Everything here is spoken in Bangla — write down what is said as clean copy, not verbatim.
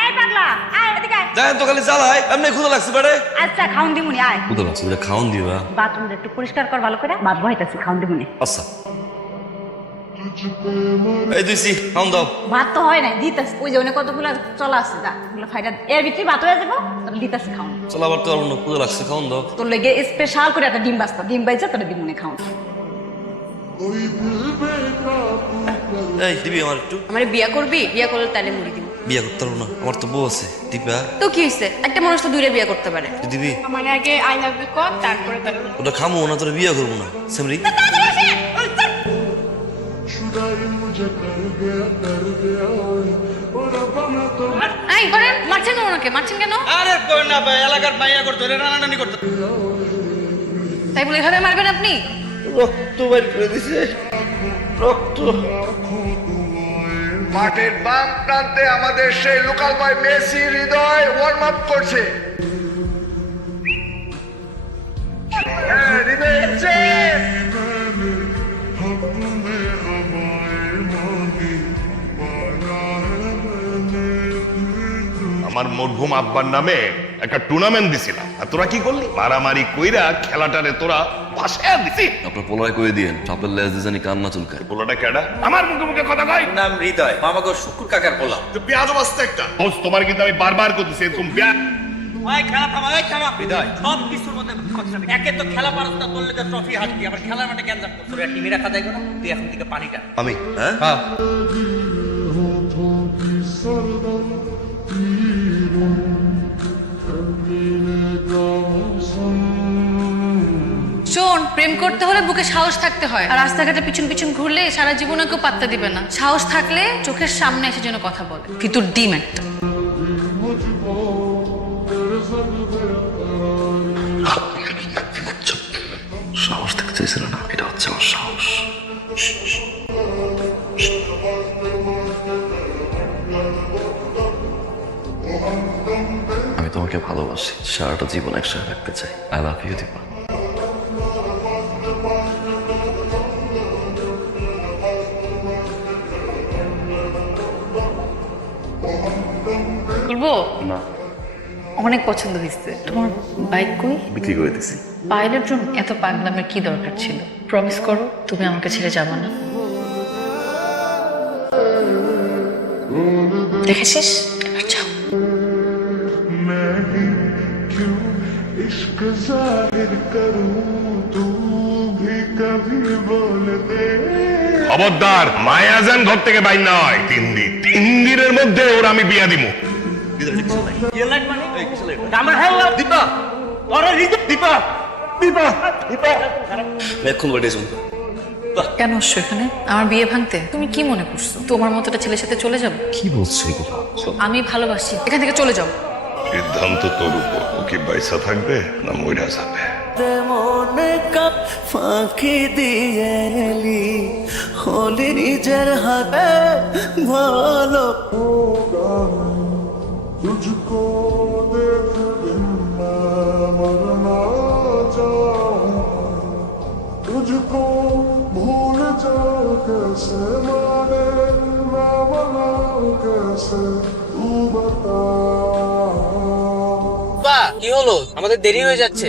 এই পাগলা আয় এদিকে আয়। দেখেন তো খালি চালাই এমনি ক্ষুধা লাগছে বেড়ে। আচ্ছা খাউন দিমুনি আয়। ক্ষুধা লাগছে বেড়ে খাওন দিবা। বাথরুমটা একটু পরিষ্কার কর ভালো করে, ভাত বহাইতাছি খাউন দিমুনি। আচ্ছা এই দিছি খাওন দাও। ভাত তো হয় নাই দিতাছি, ওই যে অনেক কতগুলো চলা আছে যা ওগুলো ফাইটা এর ভিতরে ভাত হয়ে যাবো, তোর দিতাছি খাউন। চলো আবার তো আর ক্ষুধা লাগছে খাওন দাও। তোর লেগে স্পেশাল করে একটা ডিম বাস্তা, ডিম বাইজা তোর দিমুনি খাউন। এই দিবি আমার একটু। আমারে বিয়া করবি? বিয়া করলে তাহলে মুড়ি দিব। বিয়ে করতে পারবো না, আমার তো বউ আছে। দিবা তো কি হইছে, একটা মানুষ তো দুইটা বিয়া করতে পারে। তুই দিবি? মানে আগে আই লাভ ইউ কর, তারপরে ওটা খামো না, তোর বিয়ে করবো না সেমরি। এই করেন, মারছেন কেন ওনাকে? মারছেন কেন? আরে কই না ভাই, এলাকার মাইয়া করতে রানারানি করতে। তাই বলে এভাবে মারবেন আপনি? রক্ত বাইর করে দিছে, রক্ত। মাঠের বাম প্রান্তে আমাদের সেই লোকাল বয় মেসি হৃদয় ওয়ার্ম আপ করছে। হ্যাঁ, হৃদয় এসছে। আমার মরহুম আব্বার নামে একটা টুর্নামেন্ট দিছিলাম, আর তোরা কি করলি? মারামারি কইরা খেলাটারে তোরা ভাসায় দিছি। আপনার পোলায় করে দিয়েন, চাপের লেজ দিয়ে জানি কান্না চুলকায়। পোলাটা কেডা? আমার মুখে মুখে কথা কয়। নাম হৃদয়, মামাকে শুকুর কাকার বললাম। তুই পেঁয়াজ বাস্তা একটা দোস্ত, তোমার কিন্তু আমি বারবার করতেছি এরকম ওই খেলা থামা, ওই থামা। হৃদয় সব কিছুর মধ্যে খরচা। একে তো খেলা পারস না, তোর লেগে ট্রফি হাঁটতি, আবার খেলার মাঠে গ্যাঞ্জাম করছ। তোর টিমে রাখা যায় না, তুই এখন থেকে পানিটা। আমি হ্যাঁ শোন, প্রেম করতে হলে বুকে সাহস থাকতে হয়, আর রাস্তাঘাটে পিছন পিছন ঘুরলে সারা জীবন কেউ পাত্তা দিবে না। সাহস থাকলে চোখের সামনে এসে যেন কথা বলে। কিন্তু ডিম একটা। সাহস থাকতে চাইছিল না, এটা হচ্ছে আমার সাহস। আমি তোমাকে ভালোবাসি, সারাটা জীবন একসাথে থাকতে চাই। I love you Deepa. বলবো না, অনেক পছন্দ হয়েছে। তোমার বাইক কই? বিক্রি করে দিছি। বাইরের জন্য এত পাগলামের কি দরকার ছিল? প্রমিস করো তুমি আমাকে ছেড়ে যাবে না। দেখেছিস, এবার যাও। খবরদার, মায়াজান ঘর থেকে বাইর না হয়। 3 দিনের মধ্যে ওর আমি বিয়া দিব। দীপা ওরে দীপা দীপা দীপা এখন বটে শুন। কেন আসছো এখানে? আমার বিয়ে ভাঙতে? তুমি কি মনে করছো তোমার মতো একটা ছেলের সাথে চলে যাবো? কি বলছো এগুলো? আমি ভালোবাসি, এখান থেকে চলে যাও। সিদ্ধান্ত তোর উপর। ও কি বাইসা থাকবে না মইরা যাবে? মনে কাপ ফাঁকি দিয়ে এলি, হলি নিজের হাতে ভালো। तुझको देख बिना मरना चाहूं, तुझको भूल जाऊं कैसे, माने ना मनाऊं कैसे, तू बता। কি হলো? আমাদের দেরি হয়ে যাচ্ছে।